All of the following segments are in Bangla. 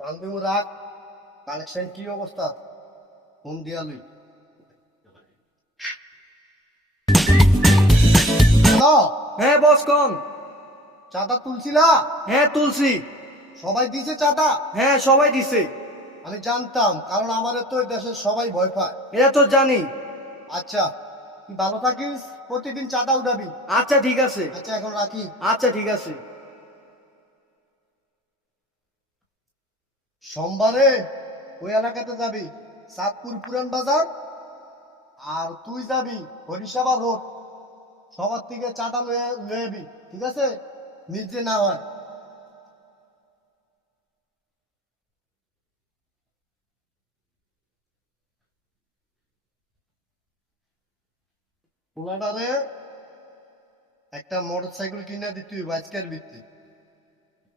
টানবিমু রাখ। কালেকশন কি অবস্থা? ফোন দিয়ালুই। হ্যালো, হ্যাঁ বস কোন? চাঁদা তুলছিলা? হ্যাঁ তুলসি। সবাই দিছে চাঁদা? হ্যাঁ সবাই দিছে। আমি জানতাম, কারণ আমাদের তো এই দেশের সবাই ভয় পায়। এটা তো জানি। আচ্ছা, তুই ভালো থাকিস, প্রতিদিন চাঁদা উঠাবি। আচ্ছা ঠিক আছে। আচ্ছা, এখন রাখি। আচ্ছা ঠিক আছে। সোমবারে ওই এলাকাতে যাবি, সাতপুর পুরান বাজার। আর তুই যাবি হরিসাবা রোড। সবার থেকে চাঁদা লয়ে ঠিক আছে? নিজে না হয়। পোলাটারে একটা মোটর সাইকেল কিনে দিতে হইব আজকের ভিত্তি।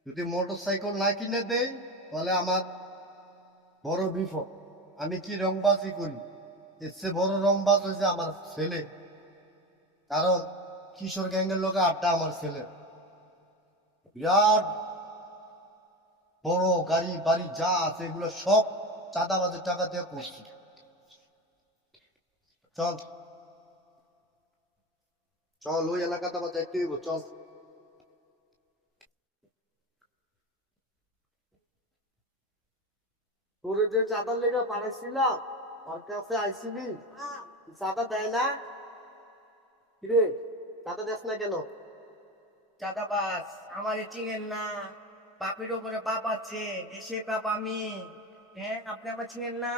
যদি মোটর সাইকেল না কিনে দেই, তাহলে আমার বড় বিপদ। আমি কি রংবাজি করি, এর চেয়ে বড় রংবাজ হয়েছে আমার ছেলে। কারণ কিশোর গ্যাংয়ের লোকে আড্ডা আমার ছেলে। বিরাট বড় গাড়ি বাড়ি যা আছে এগুলো সব চাঁদাবাজের টাকা দিয়ে করছি। চল চল, ওই এলাকাতে আবার যাইতে হইব, চল। তোর যে চাঁদার লেগে পাঠাইছিলাম, ওর কাছে আইসিলি, চাঁদা দেয় না? কিরে, চাঁদা দেস না কেন? চাঁদাবাজ আমারে চিনেন না? বাপের ওপরে বাপ আছে, এসে বাপ আমি। হ্যাঁ, আপনি আমার চিনেন না?